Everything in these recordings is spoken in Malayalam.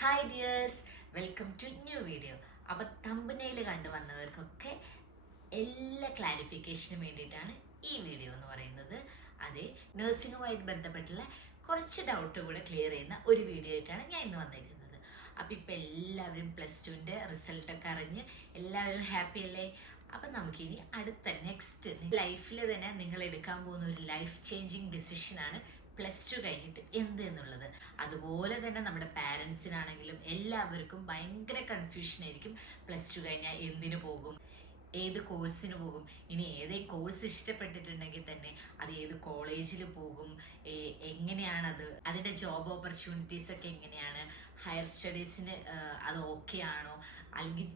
Hi dears, welcome to new video. അപ്പോൾ തമ്പനയിൽ കണ്ടുവന്നവർക്കൊക്കെ എല്ലാ ക്ലാരിഫിക്കേഷനും വേണ്ടിയിട്ടാണ് ഈ വീഡിയോ എന്ന് പറയുന്നത്. അതെ, നഴ്സിംഗുമായിട്ട് ബന്ധപ്പെട്ടുള്ള കുറച്ച് ഡൗട്ട് കൂടെ ക്ലിയർ ചെയ്യുന്ന ഒരു വീഡിയോ ആയിട്ടാണ് ഞാൻ ഇന്ന് വന്നിരിക്കുന്നത്. അപ്പോൾ ഇപ്പോൾ എല്ലാവരും +2ൻ്റെ റിസൾട്ടൊക്കെ അറിഞ്ഞ് എല്ലാവരും ഹാപ്പി അല്ലേ? അപ്പം നമുക്കിനി അടുത്ത നെക്സ്റ്റ് ലൈഫിൽ തന്നെ നിങ്ങൾ എടുക്കാൻ പോകുന്ന ഒരു ലൈഫ് ചേഞ്ചിങ് ഡിസിഷനാണ് +2 കഴിഞ്ഞിട്ട് എന്ത് എന്നുള്ളത്. അതുപോലെ തന്നെ നമ്മുടെ പാരൻസിനാണെങ്കിലും എല്ലാവർക്കും ഭയങ്കര കൺഫ്യൂഷൻ ആയിരിക്കും. +2 കഴിഞ്ഞാൽ എന്തിനു പോകും, ഏത് കോഴ്സിന് പോകും, ഇനി ഏതേ കോഴ്സ് ഇഷ്ടപ്പെട്ടിട്ടുണ്ടെങ്കിൽ തന്നെ അത് ഏത് കോളേജിൽ പോകും, എങ്ങനെയാണത്, അതിൻ്റെ ജോബ് ഓപ്പർച്യൂണിറ്റീസ് ഒക്കെ എങ്ങനെയാണ്, ഹയർ സ്റ്റഡീസിന് അത് ഓക്കെ ആണോ, അല്ലെങ്കിൽ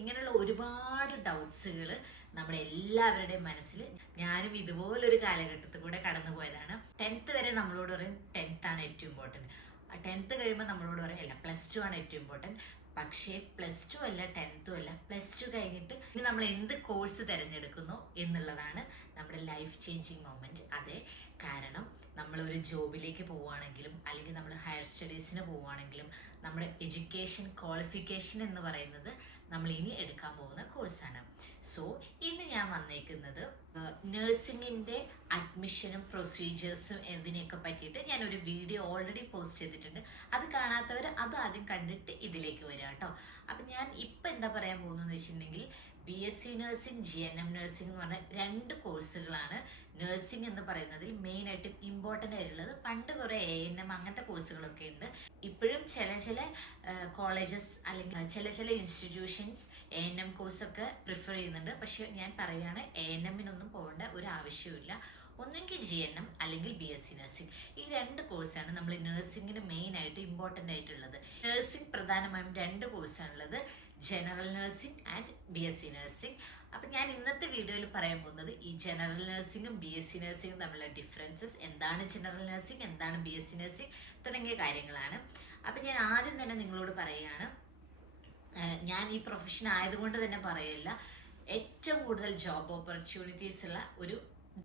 ഇങ്ങനെയുള്ള ഒരുപാട് ഡൗട്ട്സുകൾ നമ്മുടെ എല്ലാവരുടെയും മനസ്സിൽ. ഞാനും ഇതുപോലൊരു കാലഘട്ടത്തിൽ കൂടെ കടന്നു പോയതാണ്. 10th വരെ നമ്മളോട് പറയും 10th ആണ് ഏറ്റവും ഇമ്പോർട്ടൻറ്റ്. 10th കഴിയുമ്പോൾ നമ്മളോട് പറയും അല്ല +2 ആണ് ഏറ്റവും ഇമ്പോർട്ടൻറ്റ്. പക്ഷേ +2 അല്ല 10th അല്ല, +2 കഴിഞ്ഞിട്ട് ഇനി നമ്മൾ എന്ത് കോഴ്സ് തിരഞ്ഞെടുക്കുന്നു എന്നുള്ളതാണ് നമ്മുടെ ലൈഫ് ചേഞ്ചിങ് മൊമെൻറ്റ്. അതെ, കാരണം നമ്മളൊരു ജോബിലേക്ക് പോവുകയാണെങ്കിലും അല്ലെങ്കിൽ നമ്മൾ ഹയർ സ്റ്റഡീസിന് പോവുകയാണെങ്കിലും നമ്മുടെ എഡ്യൂക്കേഷൻ ക്വാളിഫിക്കേഷൻ എന്ന് പറയുന്നത് നമ്മൾ ഇനി എടുക്കാൻ പോകുന്ന കോഴ്സാണ്. സോ ഇന്ന് ഞാൻ വന്നേക്കുന്നത് നഴ്സിംഗിൻ്റെ അഡ്മിഷനും പ്രൊസീജിയേഴ്സും ഇതിനെയൊക്കെ പറ്റിയിട്ട് ഞാനൊരു വീഡിയോ ഓൾറെഡി പോസ്റ്റ് ചെയ്തിട്ടുണ്ട്. അത് കാണാത്തവർ അത് ആദ്യം കണ്ടിട്ട് ഇതിലേക്ക് വരിക കേട്ടോ. അപ്പം ഞാൻ ഇപ്പം എന്താ പറയാൻ പോകുന്നതെന്ന് വെച്ചിട്ടുണ്ടെങ്കിൽ BSc നഴ്സിംഗ്, GNM നഴ്സിംഗ് എന്ന് പറഞ്ഞ 2 കോഴ്സുകളാണ് നഴ്സിംഗ് എന്ന് പറയുന്നതിൽ മെയിനായിട്ടും ഇമ്പോർട്ടൻ്റ് ആയിട്ടുള്ളത്. പണ്ട് കുറേ ANM അങ്ങനത്തെ കോഴ്സുകളൊക്കെ ഉണ്ട്. ഇപ്പോഴും ചില കോളേജസ് അല്ലെങ്കിൽ ചില ഇൻസ്റ്റിറ്റ്യൂഷൻസ് ANM കോഴ്സൊക്കെ പ്രിഫർ ചെയ്യുന്നുണ്ട്. പക്ഷെ ഞാൻ പറയുകയാണ്, ANM-നൊന്നും പോകേണ്ട ഒരു ആവശ്യമില്ല. ഒന്നെങ്കിൽ GNM അല്ലെങ്കിൽ BSc നഴ്സിംഗ്. ഈ 2 കോഴ്സാണ് നമ്മൾ നഴ്സിംഗിന് മെയിനായിട്ട് ഇമ്പോർട്ടൻ്റ് ആയിട്ടുള്ളത്. നഴ്സിംഗ് പ്രധാനമായും 2 കോഴ്സാണുള്ളത്, general nursing and BSc nursing. അപ്പം ഞാൻ ഇന്നത്തെ വീഡിയോയിൽ പറയാൻ പോകുന്നത് ഈ ജനറൽ നഴ്സിംഗും BSc നഴ്സിംഗും തമ്മിലുള്ള ഡിഫറൻസസ്, എന്താണ് ജനറൽ നഴ്സിംഗ്, എന്താണ് BSc നഴ്സിംഗ് തുടങ്ങിയ കാര്യങ്ങളാണ്. അപ്പം ഞാൻ ആദ്യം തന്നെ നിങ്ങളോട് പറയുകയാണ്, ഞാൻ ഈ പ്രൊഫഷൻ ആയതുകൊണ്ട് തന്നെ പറയില്ല, ഏറ്റവും കൂടുതൽ ജോബ് ഓപ്പർച്യൂണിറ്റീസ് ഉള്ള ഒരു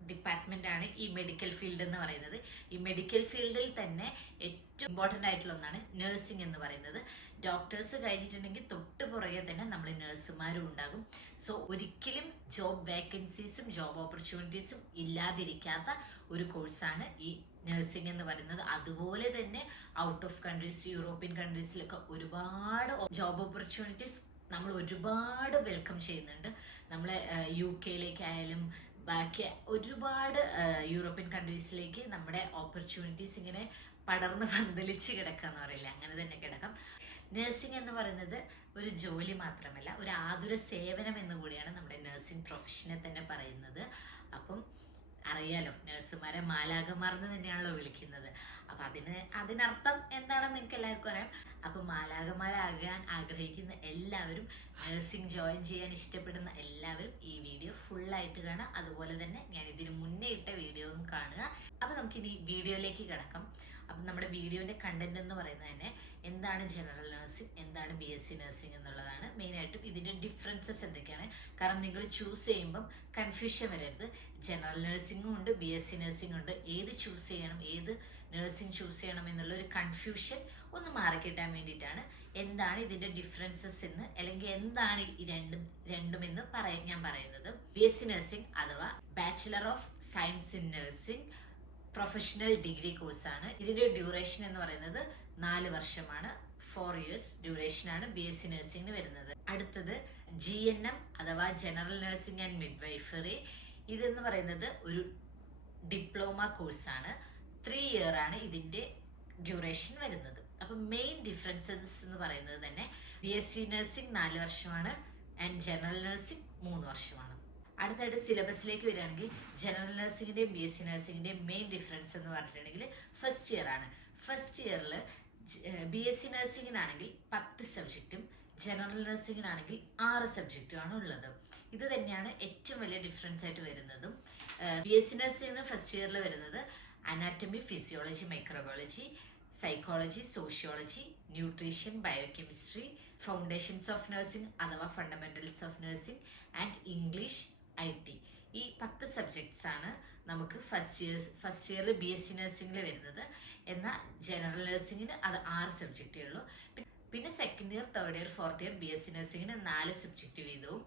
ഡിപ്പാർട്ട്മെൻ്റാണ് ഈ മെഡിക്കൽ ഫീൽഡ് എന്ന് പറയുന്നത്. ഈ മെഡിക്കൽ ഫീൽഡിൽ തന്നെ ഏറ്റവും ഇമ്പോർട്ടൻ്റ് ആയിട്ടുള്ള ഒന്നാണ് നഴ്സിംഗ് എന്ന് പറയുന്നത്. ഡോക്ടേഴ്സ് കഴിഞ്ഞിട്ടുണ്ടെങ്കിൽ തൊട്ട് പുറകെ തന്നെ നമ്മൾ നഴ്സുമാരും ഉണ്ടാകും. സോ ഒരിക്കലും ജോബ് വേക്കൻസീസും ജോബ് ഓപ്പർച്യൂണിറ്റീസും ഇല്ലാതിരിക്കാത്ത ഒരു കോഴ്സാണ് ഈ നഴ്സിംഗ് എന്ന് പറയുന്നത്. അതുപോലെ തന്നെ ഔട്ട് ഓഫ് കൺട്രീസ്, യൂറോപ്യൻ കൺട്രീസിലൊക്കെ ഒരുപാട് ജോബ് ഓപ്പർച്യൂണിറ്റീസ് നമ്മൾ ഒരുപാട് വെൽക്കം ചെയ്യുന്നുണ്ട്. നമ്മളെ UK-യിലേക്കായാലും ബാക്കി ഒരുപാട് യൂറോപ്യൻ കൺട്രീസിലേക്ക് നമ്മുടെ ഓപ്പർച്യൂണിറ്റീസ് ഇങ്ങനെ പടർന്ന് പന്തലിച്ച് കിടക്കാന്ന് പറയില്ല, അങ്ങനെ തന്നെ കിടക്കാം. നഴ്സിംഗ് എന്ന് പറയുന്നത് ഒരു ജോലി മാത്രമല്ല, ഒരു ആതുര സേവനം എന്ന് കൂടിയാണ് നമ്മുടെ നഴ്സിംഗ് പ്രൊഫഷനെ തന്നെ പറയുന്നത്. അപ്പം അറിയാലോ, നഴ്സുമാരെ മാലാഖമാർന്ന് തന്നെയാണല്ലോ വിളിക്കുന്നത്. അപ്പം അതിനർത്ഥം എന്താണെന്ന് നിങ്ങൾക്ക് എല്ലാവർക്കും അറിയാം. അപ്പം മാലാഖമാരാകാൻ ആഗ്രഹിക്കുന്ന എല്ലാവരും, നഴ്സിംഗ് ജോയിൻ ചെയ്യാൻ ഇഷ്ടപ്പെടുന്ന എല്ലാവരും ഈ വീഡിയോ ഫുള്ളായിട്ട് കാണുക. അതുപോലെ തന്നെ ഞാൻ ഇതിന് മുന്നേ ഇട്ട വീഡിയോയും കാണുക. അപ്പം നമുക്കിനി വീഡിയോയിലേക്ക് കിടക്കാം. അപ്പം നമ്മുടെ വീഡിയോൻ്റെ കണ്ടന്റ് എന്ന് പറയുന്നത് തന്നെ എന്താണ് ജനറൽ നഴ്സിംഗ്, എന്താണ് BSc നഴ്സിംഗ് എന്നുള്ളതാണ്. മെയിനായിട്ടും ഇതിൻ്റെ ഡിഫറൻസസ് എന്തൊക്കെയാണ്, കാരണം നിങ്ങൾ ചൂസ് ചെയ്യുമ്പം കൺഫ്യൂഷൻ വരരുത്. ജനറൽ നഴ്സിംഗും ഉണ്ട്, BSc നഴ്സിംഗും ഉണ്ട്. ഏത് ചൂസ് ചെയ്യണം, ഏത് നഴ്സിംഗ് ചൂസ് ചെയ്യണം എന്നുള്ളൊരു കൺഫ്യൂഷൻ ഒന്ന് മാറിക്കിട്ടാൻ വേണ്ടിയിട്ടാണ് എന്താണ് ഇതിൻ്റെ ഡിഫറൻസസ് എന്ന്, അല്ലെങ്കിൽ എന്താണ് ഈ രണ്ടും എന്ന് ഞാൻ പറയുന്നത്. BSc നഴ്സിംഗ് അഥവാ bachelor of science in nursing professional degree കോഴ്സാണ്. ഇതിൻ്റെ ഡ്യൂറേഷൻ എന്ന് പറയുന്നത് 4 വർഷമാണ്. 4 years ഡ്യൂറേഷനാണ് BSc നഴ്സിംഗിന് വരുന്നത്. അടുത്തത് GNM അഥവാ ജനറൽ നഴ്സിംഗ് ആൻഡ് മിഡ്വൈഫറി. ഇതെന്ന് പറയുന്നത് ഒരു ഡിപ്ലോമ കോഴ്സാണ്. 3 year ആണ് ഇതിൻ്റെ ഡ്യൂറേഷൻ വരുന്നത്. അപ്പം മെയിൻ ഡിഫറൻസസ് എന്ന് പറയുന്നത് തന്നെ BSc നഴ്സിംഗ് 4 വർഷമാണ് ആൻഡ് ജനറൽ നഴ്സിംഗ് 3 വർഷമാണ്. അടുത്തായിട്ട് സിലബസിലേക്ക് വരികയാണെങ്കിൽ ജനറൽ നഴ്സിംഗിൻ്റെയും BSc നഴ്സിംഗിൻ്റെയും മെയിൻ ഡിഫറൻസ് എന്ന് പറഞ്ഞിട്ടുണ്ടെങ്കിൽ ഫസ്റ്റ് ഇയർ ആണ്. ഫസ്റ്റ് ഇയറിൽ BSc നഴ്സിംഗിനാണെങ്കിൽ 10 സബ്ജക്റ്റും ജനറൽ നഴ്സിംഗിനാണെങ്കിൽ 6 സബ്ജക്റ്റുമാണ് ഉള്ളത്. ഇത് തന്നെയാണ് ഏറ്റവും വലിയ ഡിഫറൻസ് ആയിട്ട് വരുന്നതും. BSc നഴ്സിംഗിന് ഫസ്റ്റ് ഇയറിൽ വരുന്നത് anatomy, physiology, microbiology, psychology, sociology, nutrition, biochemistry, foundations of nursing അഥവാ fundamentals of nursing and English, IT. ഈ 10 സബ്ജക്ട്സ് ആണ് നമുക്ക് ഫസ്റ്റ് ഇയറിൽ BSc നഴ്സിംഗിൽ വരുന്നത്. എന്നാൽ ജനറൽ നഴ്സിംഗിന് അത് 6 സബ്ജക്റ്റേ ഉള്ളൂ. പിന്നെ second year, third year, fourth year BSc നഴ്സിംഗിന് 4 സബ്ജക്റ്റ് വീതവും,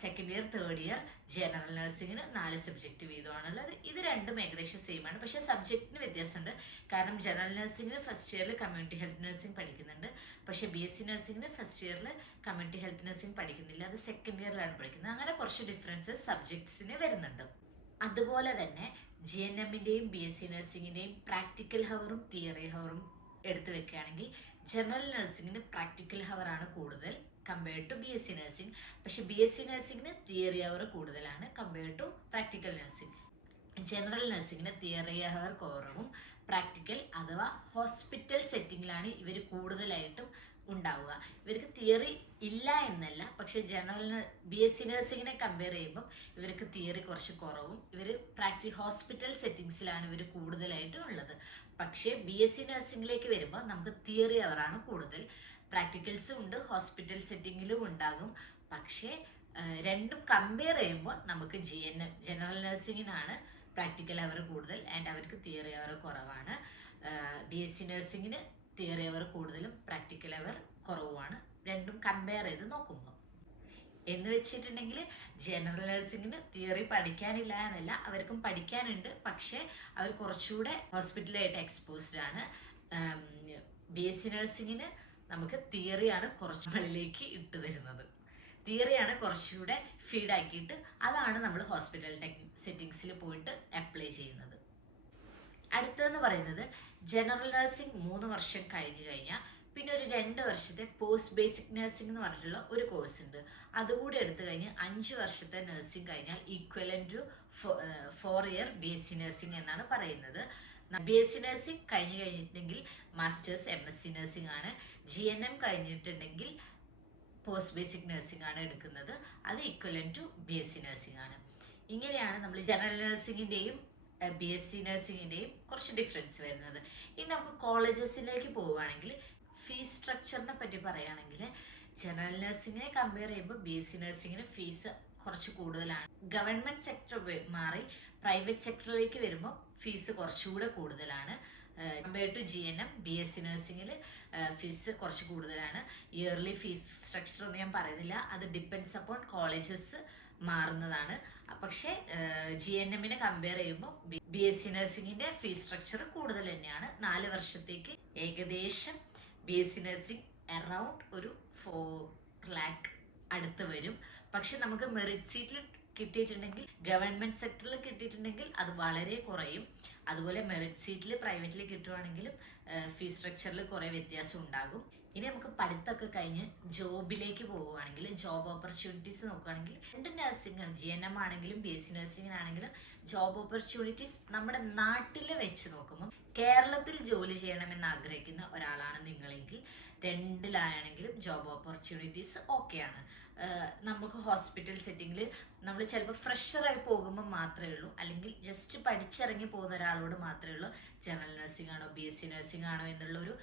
second year, third year general നഴ്സിംഗിന് 4 സബ്ജക്റ്റ് വീതമാണുള്ളത്. ഇത് രണ്ടും ഏകദേശം സെയിം ആണ്, പക്ഷേ സബ്ജക്റ്റിന് വ്യത്യാസമുണ്ട്. കാരണം ജനറൽ നഴ്സിംഗിന് ഫസ്റ്റ് ഇയറിൽ കമ്മ്യൂണിറ്റി ഹെൽത്ത് നഴ്സിംഗ് പഠിക്കുന്നുണ്ട്, പക്ഷേ BSc നഴ്സിംഗിന് ഫസ്റ്റ് ഇയറിൽ കമ്മ്യൂണിറ്റി ഹെൽത്ത് നഴ്സിംഗ് പഠിക്കുന്നില്ല, അത് സെക്കൻഡ് ഇയറിലാണ് പഠിക്കുന്നത്. അങ്ങനെ കുറച്ച് ഡിഫറൻസസ് സബ്ജക്ട്സിന് വരുന്നുണ്ട്. അതുപോലെ തന്നെ GNMന്റെയും BSc നഴ്സിംഗിന്റെയും പ്രാക്ടിക്കൽ ഹവറും തിയറി ഹവറും എടുത്തു വെക്കുകയാണെങ്കിൽ ജനറൽ നഴ്സിംഗിന് പ്രാക്ടിക്കൽ ഹവർ ആണ് കൂടുതൽ കമ്പയർഡ് ടു BSc നഴ്സിംഗ്. പക്ഷെ BSc നഴ്സിംഗിന് തിയറി ഹവർ കൂടുതലാണ് compared to practical nursing. General നഴ്സിംഗിന് തിയറി ഹവർ കുറവും, പ്രാക്ടിക്കൽ അഥവാ ഹോസ്പിറ്റൽ സെറ്റിങ്ങിലാണ് ഇവർ കൂടുതലായിട്ടും ഉണ്ടാവുക. ഇവർക്ക് തിയറി ഇല്ല എന്നല്ല, പക്ഷെ BSc നഴ്സിംഗിനെ കമ്പയർ ചെയ്യുമ്പോൾ ഇവർക്ക് തിയറി കുറച്ച് കുറവും, ഇവർ ഹോസ്പിറ്റൽ സെറ്റിങ്സിലാണ് ഇവർ കൂടുതലായിട്ടും ഉള്ളത്. പക്ഷേ BSc നഴ്സിംഗിലേക്ക് വരുമ്പോൾ നമുക്ക് തിയറി അവറാണ് കൂടുതൽ, പ്രാക്ടിക്കൽസും ഉണ്ട്, ഹോസ്പിറ്റൽ സെറ്റിങ്ങിലും ഉണ്ടാകും. പക്ഷേ രണ്ടും കമ്പയർ ചെയ്യുമ്പോൾ നമുക്ക് ജനറൽ നഴ്സിംഗിനാണ് പ്രാക്ടിക്കൽ അവർ കൂടുതൽ ആൻഡ് അവർക്ക് തിയറി അവർ കുറവാണ്. BSc നഴ്സിംഗിന് തിയറി അവർ കൂടുതലും പ്രാക്ടിക്കൽ അവർ കുറവുമാണ്, രണ്ടും കമ്പയർ ചെയ്ത് നോക്കുമ്പോൾ. എന്ന് വെച്ചിട്ടുണ്ടെങ്കിൽ ജനറൽ നഴ്സിംഗിന് തിയറി പഠിക്കാനില്ല എന്നല്ല, അവർക്കും പഠിക്കാനുണ്ട്, പക്ഷേ അവർ കുറച്ചുകൂടെ ഹോസ്പിറ്റലായിട്ട് എക്സ്പോസ്ഡ് ആണ്. BSc നഴ്സിംഗിന് നമുക്ക് തിയറിയാണ് കുറച്ചുകളിലേക്ക് ഇട്ട് തരുന്നത്, തിയറിയാണ് കുറച്ചുകൂടെ ഫീഡാക്കിയിട്ട് അതാണ് നമ്മൾ ഹോസ്പിറ്റൽ സെറ്റിങ്സിൽ പോയിട്ട് അപ്ലൈ ചെയ്യുന്നത്. അടുത്തതെന്ന് പറയുന്നത് ജനറൽ നഴ്സിംഗ് 3 വർഷം കഴിഞ്ഞു കഴിഞ്ഞാൽ പിന്നെ ഒരു 2 വർഷത്തെ പോസ്റ്റ് ബേസിക് നഴ്സിംഗ് എന്ന് പറഞ്ഞിട്ടുള്ള ഒരു കോഴ്സ് ഉണ്ട്. അതുകൂടി എടുത്തു കഴിഞ്ഞ് 5 വർഷത്തെ നഴ്സിംഗ് കഴിഞ്ഞാൽ equivalent to 4 year BSc nursing എന്നാണ് പറയുന്നത്. BSc നഴ്സിംഗ് കഴിഞ്ഞിട്ടുണ്ടെങ്കിൽ മാസ്റ്റേഴ്സ് MSc നഴ്സിംഗ് ആണ്. GNM കഴിഞ്ഞിട്ടുണ്ടെങ്കിൽ പോസ്റ്റ് ബേസിക് നഴ്സിംഗ് ആണ് എടുക്കുന്നത്, അത് ഈക്വലന്റ് ടു BSc നഴ്സിംഗ് ആണ്. ഇങ്ങനെയാണ് നമ്മൾ ജനറൽ നഴ്സിംഗിന്റെയും BSc നഴ്സിംഗിന്റെയും കുറച്ച് ഡിഫറൻസ് വരുന്നത്. ഇനി നമുക്ക് കോളേജസിലേക്ക് പോവുകയാണെങ്കിൽ ഫീസ് സ്ട്രക്ചറിനെ പറ്റി പറയുകയാണെങ്കിൽ ജനറൽ നഴ്സിംഗിനെ കമ്പയർ ചെയ്യുമ്പോൾ BSc നഴ്സിംഗിന് ഫീസ് കുറച്ച് കൂടുതലാണ്. ഗവൺമെന്റ് സെക്ടർ മാറി പ്രൈവറ്റ് സെക്ടറിലേക്ക് വരുമ്പോൾ ഫീസ് കുറച്ചുകൂടെ കൂടുതലാണ്. കമ്പയർ ടു GNM BSc നഴ്സിംഗിൽ ഫീസ് കുറച്ച് കൂടുതലാണ്. ഇയർലി ഫീസ് സ്ട്രക്ചർ ഒന്നും ഞാൻ പറയുന്നില്ല, അത് ഡിപ്പെൻഡ്സ് അപ്പോൺ കോളേജസ് മാറുന്നതാണ്. പക്ഷേ GNMനെ കമ്പയർ ചെയ്യുമ്പോൾ BSc നഴ്സിംഗിന്റെ ഫീസ് സ്ട്രക്ചർ കൂടുതൽ തന്നെയാണ്. 4 വർഷത്തേക്ക് ഏകദേശം BSc നഴ്സിംഗ് അറൗണ്ട് ഒരു 4 lakh അടുത്ത് വരും. പക്ഷെ നമുക്ക് മെറിറ്റ് സീറ്റിൽ കിട്ടിയിട്ടുണ്ടെങ്കിൽ, ഗവൺമെന്റ് സെക്ടറിൽ കിട്ടിയിട്ടുണ്ടെങ്കിൽ അത് വളരെ കുറയും. അതുപോലെ മെറിറ്റ് സീറ്റിൽ പ്രൈവറ്റിൽ കിട്ടുവാണെങ്കിലും ഫീസ് സ്ട്രക്ചറിൽ കുറേ വ്യത്യാസം ഉണ്ടാകും. ഇനി നമുക്ക് പഠിത്തമൊക്കെ കഴിഞ്ഞ് ജോബിലേക്ക് പോവുകയാണെങ്കിൽ, ജോബ് ഓപ്പർച്യൂണിറ്റീസ് നോക്കുകയാണെങ്കിൽ 2 നഴ്സിംഗ് GNM ആണെങ്കിലും BSc നഴ്സിംഗിനാണെങ്കിലും ജോബ് ഓപ്പർച്യൂണിറ്റീസ് നമ്മുടെ നാട്ടിൽ വെച്ച് നോക്കുമ്പോൾ കേരളത്തിൽ ജോലി ചെയ്യണമെന്ന് ആഗ്രഹിക്കുന്ന ഒരാളാണ് നിങ്ങളെങ്കിൽ 2ലാണെങ്കിലും ജോബ് ഓപ്പർച്യൂണിറ്റീസ് ഓക്കെയാണ്. നമുക്ക് ഹോസ്പിറ്റൽ സെറ്റിങ്ങിൽ നമ്മൾ ചിലപ്പോൾ ഫ്രഷറായി പോകുമ്പോൾ മാത്രമേ ഉള്ളൂ, അല്ലെങ്കിൽ ജസ്റ്റ് പഠിച്ചിറങ്ങി പോകുന്ന ഒരാളോട് മാത്രമേ ഉള്ളൂ ജനറൽ നഴ്സിംഗ് ആണോ BSc നഴ്സിംഗ് ആണോ എന്നുള്ളൊരു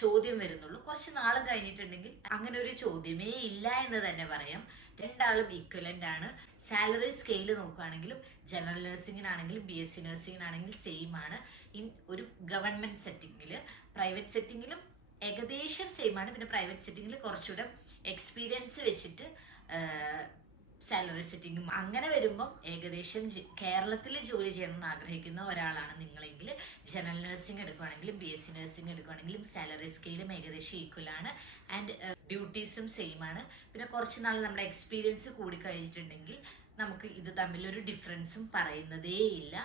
ചോദ്യം വരുന്നുള്ളൂ. കുറച്ച് നാൾ കഴിഞ്ഞിട്ടുണ്ടെങ്കിൽ അങ്ങനെ ഒരു ചോദ്യമേ ഇല്ല എന്ന് തന്നെ പറയാം. 2ആളും ഈക്വലന്റ് ആണ്. സാലറി സ്കെയിൽ നോക്കുകയാണെങ്കിലും ജനറൽ നഴ്സിംഗിനാണെങ്കിലും BSc നഴ്സിംഗിനാണെങ്കിലും സെയിം ആണ്. ഒരു ഗവൺമെന്റ് സെറ്റിങ്ങിൽ, പ്രൈവറ്റ് സെറ്റിങ്ങിലും ഏകദേശം സെയിം ആണ്. പിന്നെ പ്രൈവറ്റ് സെറ്റിങ്ങിൽ കുറച്ചുകൂടെ എക്സ്പീരിയൻസ് വെച്ചിട്ട് സാലറി സെറ്റിങ്ങും അങ്ങനെ വരുമ്പം ഏകദേശം കേരളത്തിൽ ജോലി ചെയ്യണമെന്ന് ആഗ്രഹിക്കുന്ന ഒരാളാണ് നിങ്ങളെങ്കിൽ ജനറൽ നഴ്സിംഗ് എടുക്കുകയാണെങ്കിലും BSc നഴ്സിംഗ് എടുക്കുകയാണെങ്കിലും സാലറി സ്കെയിലും ഏകദേശം ഈക്വൽ ആണ് ആൻഡ് ഡ്യൂട്ടീസും സെയിം ആണ്. പിന്നെ കുറച്ച് നാൾ നമ്മുടെ എക്സ്പീരിയൻസ് കൂടി കഴിഞ്ഞിട്ടുണ്ടെങ്കിൽ നമുക്ക് ഇത് തമ്മിലൊരു ഡിഫറൻസും പറയുന്നതേ ഇല്ല.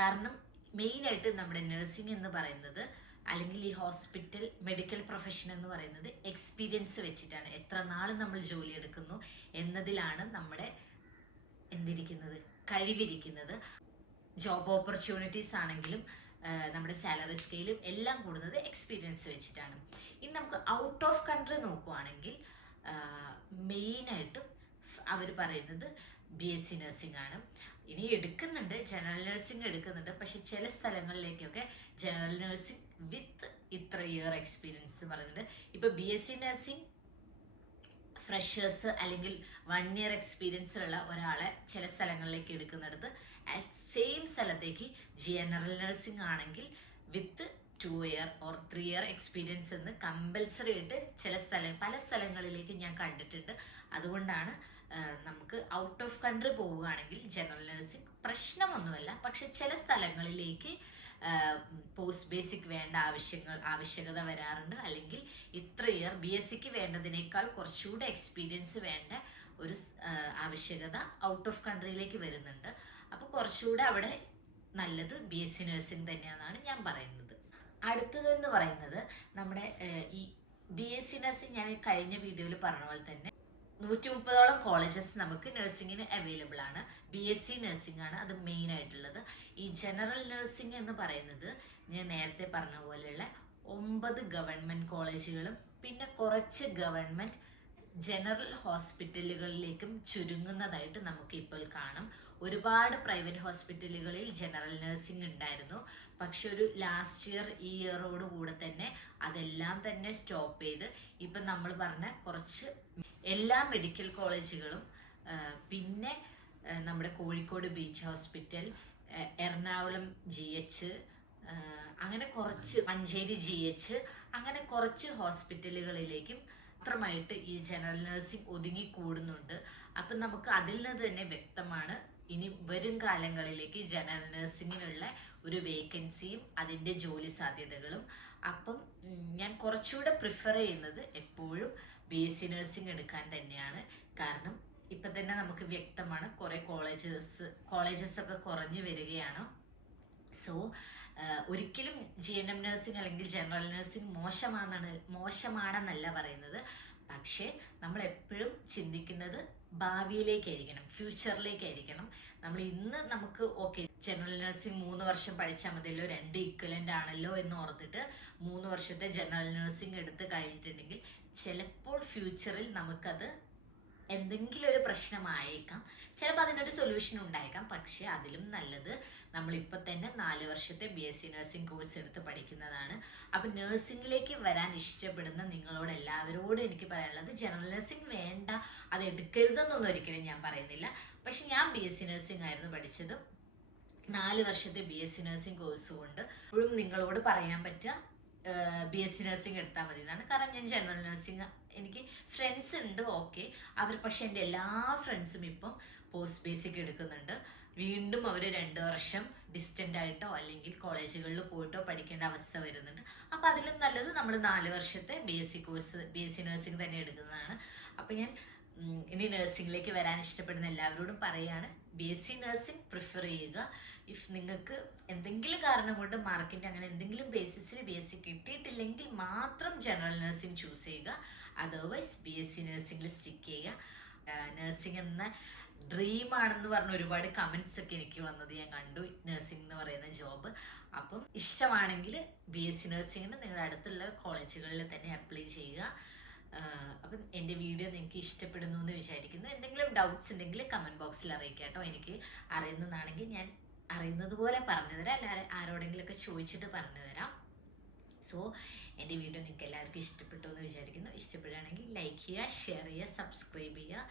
കാരണം മെയിനായിട്ട് നമ്മുടെ നഴ്സിംഗ് എന്ന് പറയുന്നത്, അല്ലെങ്കിൽ ഈ ഹോസ്പിറ്റൽ മെഡിക്കൽ പ്രൊഫഷൻ എന്ന് പറയുന്നത് എക്സ്പീരിയൻസ് വെച്ചിട്ടാണ്. എത്ര നാൾ നമ്മൾ ജോലി എടുക്കുന്നു എന്നതിലാണ് നമ്മുടെ കഴിവിരിക്കുന്നത്. ജോബ് ഓപ്പർച്യൂണിറ്റീസ് ആണെങ്കിലും നമ്മുടെ സാലറി സ്കെയിലും എല്ലാം കൂടുന്നത് എക്സ്പീരിയൻസ് വെച്ചിട്ടാണ്. ഇനി നമുക്ക് ഔട്ട് ഓഫ് കൺട്രി നോക്കുവാണെങ്കിൽ മെയിനായിട്ടും അവർ പറയുന്നത് BSc നഴ്സിംഗ് ആണ്. ഇനി എടുക്കുന്നുണ്ട്, ജനറൽ നഴ്സിംഗ് എടുക്കുന്നുണ്ട്, പക്ഷെ ചില സ്ഥലങ്ങളിലേക്കൊക്കെ ജനറൽ നഴ്സിംഗ് വിത്ത് ഇത്ര ഇയർ എക്സ്പീരിയൻസ് പറയുന്നുണ്ട്. ഇപ്പോൾ BSc നഴ്സിംഗ് ഫ്രഷേഴ്സ് അല്ലെങ്കിൽ 1 ഇയർ എക്സ്പീരിയൻസ് ഉള്ള ഒരാളെ ചില സ്ഥലങ്ങളിലേക്ക് എടുക്കുന്നിടത്ത് സെയിം സ്ഥലത്തേക്ക് ജനറൽ നഴ്സിംഗ് ആണെങ്കിൽ വിത്ത് 2 ഇയർ ഓർ 3 ഇയർ എക്സ്പീരിയൻസ് എന്ന് കമ്പൽസറി ആയിട്ട് പല സ്ഥലങ്ങളിലേക്ക് ഞാൻ കണ്ടിട്ടുണ്ട്. അതുകൊണ്ടാണ് നമുക്ക് ഔട്ട് ഓഫ് കൺട്രി പോവുകയാണെങ്കിൽ ജനറൽ നഴ്സിംഗ് പ്രശ്നമൊന്നുമല്ല. പക്ഷെ ചില സ്ഥലങ്ങളിലേക്ക് പോസ്റ്റ് ബേസിക് വേണ്ട ആവശ്യകത വരാറുണ്ട്. അല്ലെങ്കിൽ ഇത്ര ഇയർ BSc വേണ്ടതിനേക്കാൾ കുറച്ചുകൂടെ എക്സ്പീരിയൻസ് വേണ്ട ഒരു ആവശ്യകത ഔട്ട് ഓഫ് കൺട്രിയിലേക്ക് വരുന്നുണ്ട്. അപ്പോൾ കുറച്ചുകൂടെ അവിടെ നല്ലത് BSc നഴ്സിംഗ് തന്നെയാണെന്നാണ് ഞാൻ പറയുന്നത്. അടുത്തതെന്ന് പറയുന്നത് നമ്മുടെ ഈ BSc നഴ്സിംഗ് ഞാൻ കഴിഞ്ഞ വീഡിയോയിൽ പറഞ്ഞ പോലെ തന്നെ 130ഓളം കോളേജസ് നമുക്ക് നഴ്സിംഗിന് അവൈലബിൾ ആണ്. BSc നഴ്സിംഗ് ആണ് അത് മെയിൻ ആയിട്ടുള്ളത്. ഈ ജനറൽ നഴ്സിംഗ് എന്ന് പറയുന്നത് ഞാൻ നേരത്തെ പറഞ്ഞ പോലെയുള്ള 9 ഗവൺമെൻറ് കോളേജുകളും പിന്നെ കുറച്ച് ഗവൺമെൻറ് ജനറൽ ഹോസ്പിറ്റലുകളിലേക്കും ചുരുങ്ങുന്നതായിട്ട് നമുക്ക് ഇപ്പോൾ കാണാം. ഒരുപാട് പ്രൈവറ്റ് ഹോസ്പിറ്റലുകളിൽ ജനറൽ നഴ്സിംഗ് ഉണ്ടായിരുന്നു. പക്ഷെ ഒരു ലാസ്റ്റ് ഈ ഇയറോട് കൂടെ തന്നെ അതെല്ലാം തന്നെ സ്റ്റോപ്പ് ചെയ്ത് ഇപ്പം നമ്മൾ പറഞ്ഞ കുറച്ച് എല്ലാ മെഡിക്കൽ കോളേജുകളും പിന്നെ നമ്മുടെ Kozhikode beach hospital, Ernakulam GH, അങ്ങനെ കുറച്ച് മഞ്ചേരി GH, അങ്ങനെ കുറച്ച് ഹോസ്പിറ്റലുകളിലേക്കും മാത്രമായിട്ട് ഈ ജനറൽ നഴ്സിംഗ് ഒതുങ്ങിക്കൂടുന്നുണ്ട്. അപ്പം നമുക്ക് അതിൽ നിന്ന് തന്നെ വ്യക്തമാണ് ഇനി വരും കാലങ്ങളിലേക്ക് ജനറൽ നഴ്സിങ്ങിനുള്ള ഒരു വേക്കൻസിയും അതിൻ്റെ ജോലി സാധ്യതകളും. അപ്പം ഞാൻ കുറച്ചുകൂടെ പ്രിഫർ ചെയ്യുന്നത് എപ്പോഴും BSc നഴ്സിംഗ് എടുക്കാൻ തന്നെയാണ്. കാരണം ഇപ്പം തന്നെ നമുക്ക് വ്യക്തമാണ് കുറേ കോളേജസ് ഒക്കെ കുറഞ്ഞു വരികയാണ്. സോ ഒരിക്കലും GNM നഴ്സിംഗ് അല്ലെങ്കിൽ ജനറൽ നഴ്സിംഗ് മോശമാണെന്നല്ല പറയുന്നത്. പക്ഷേ നമ്മൾ എപ്പോഴും ചിന്തിക്കുന്നത് ഭാവിയിലേക്കായിരിക്കണം, ഫ്യൂച്ചറിലേക്കായിരിക്കണം. നമ്മൾ ഇന്ന് നമുക്ക് ഓക്കെ ജനറൽ നഴ്സിംഗ് 3 വർഷം പഠിച്ചാൽ മതിയല്ലോ, 2 ഇക്വലൻ്റ് ആണല്ലോ എന്ന് ഓർത്തിട്ട് 3 വർഷത്തെ ജനറൽ നഴ്സിംഗ് എടുത്ത് കഴിഞ്ഞിട്ടുണ്ടെങ്കിൽ ചിലപ്പോൾ ഫ്യൂച്ചറിൽ നമുക്കത് എന്തെങ്കിലും ഒരു പ്രശ്നമായേക്കാം. ചിലപ്പോൾ അതിനൊരു സൊല്യൂഷൻ ഉണ്ടായേക്കാം. പക്ഷെ അതിലും നല്ലത് നമ്മളിപ്പോൾ തന്നെ 4 വർഷത്തെ BSc നഴ്സിംഗ് കോഴ്സ് എടുത്ത് പഠിക്കുന്നതാണ്. അപ്പം നഴ്സിംഗിലേക്ക് വരാൻ ഇഷ്ടപ്പെടുന്ന നിങ്ങളോട് എല്ലാവരോടും എനിക്ക് പറയാനുള്ളത് ജനറൽ നഴ്സിംഗ് വേണ്ട, അത് എടുക്കരുതെന്നൊന്നും ഒരിക്കലും ഞാൻ പറയുന്നില്ല. പക്ഷെ ഞാൻ BSc നഴ്സിംഗ് ആയിരുന്നു പഠിച്ചത്. 4 വർഷത്തെ BSc നഴ്സിംഗ് കോഴ്സ് കൊണ്ട് ഇപ്പോഴും നിങ്ങളോട് പറയാൻ പറ്റുക BSc നഴ്സിംഗ് എടുത്താൽ മതി എന്നാണ്. കാരണം ഞാൻ ജനറൽ നഴ്സിംഗ് എനിക്ക് ഫ്രണ്ട്സ് ഉണ്ട് ഓക്കെ, പക്ഷെ എൻ്റെ എല്ലാ ഫ്രണ്ട്സും ഇപ്പം പോസ്റ്റ് ബേസിക് എടുക്കുന്നുണ്ട്. വീണ്ടും അവർ 2 വർഷം ഡിസ്റ്റൻ്റ് ആയിട്ടോ അല്ലെങ്കിൽ കോളേജുകളിൽ പോയിട്ടോ പഠിക്കേണ്ട അവസ്ഥ വരുന്നുണ്ട്. അപ്പം അതിലും നല്ലത് നമ്മൾ 4 വർഷത്തെ BSc നഴ്സിംഗ് തന്നെ എടുക്കുന്നതാണ്. അപ്പം ഞാൻ ഇനി നഴ്സിംഗിലേക്ക് വരാൻ ഇഷ്ടപ്പെടുന്ന എല്ലാവരോടും പറയുകയാണ്, BSc നഴ്സിംഗ് പ്രിഫർ ചെയ്യുക. ഇഫ് നിങ്ങൾക്ക് എന്തെങ്കിലും കാരണം കൊണ്ട് മാർക്കിൻ്റെ അങ്ങനെ എന്തെങ്കിലും ബേസിസിൽ BSc കിട്ടിയിട്ടില്ലെങ്കിൽ മാത്രം ജനറൽ നഴ്സിംഗ് ചൂസ് ചെയ്യുക. അതർവൈസ് BSc നഴ്സിംഗിൽ സ്റ്റിക്ക് ചെയ്യുക. നഴ്സിംഗ് എന്ന ഡ്രീമാണെന്ന് പറഞ്ഞ ഒരുപാട് കമൻസ് ഒക്കെ എനിക്ക് വന്നത് ഞാൻ കണ്ടു, നഴ്സിംഗ് എന്ന് പറയുന്ന ജോബ്. അപ്പം ഇഷ്ടമാണെങ്കിൽ BSc നഴ്സിംഗിന് നിങ്ങളുടെ അടുത്തുള്ള കോളേജുകളിൽ തന്നെ അപ്ലൈ ചെയ്യുക. അപ്പം എൻ്റെ വീഡിയോ നിങ്ങൾക്ക് ഇഷ്ടപ്പെടുന്നു എന്ന് വിചാരിക്കുന്നു. എന്തെങ്കിലും ഡൗട്ട്സ് ഉണ്ടെങ്കിൽ കമൻറ്റ് ബോക്സിൽ അറിയിക്കുക കേട്ടോ. എനിക്ക് അറിയുന്നതാണെങ്കിൽ ഞാൻ അറിയുന്നത് പോലെ പറഞ്ഞു തരാം, അല്ലാതെ ആരോടെങ്കിലുമൊക്കെ ചോദിച്ചിട്ട് പറഞ്ഞു തരാം. സോ എൻ്റെ വീഡിയോ നിങ്ങൾക്ക് എല്ലാവർക്കും ഇഷ്ടപ്പെട്ടു എന്ന് വിചാരിക്കുന്നു. ഇഷ്ടപ്പെടുകയാണെങ്കിൽ ലൈക്ക് ചെയ്യുക, ഷെയർ ചെയ്യുക, സബ്സ്ക്രൈബ് ചെയ്യുക.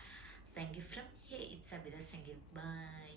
Thank you from it's Abitha Sangeeth. By.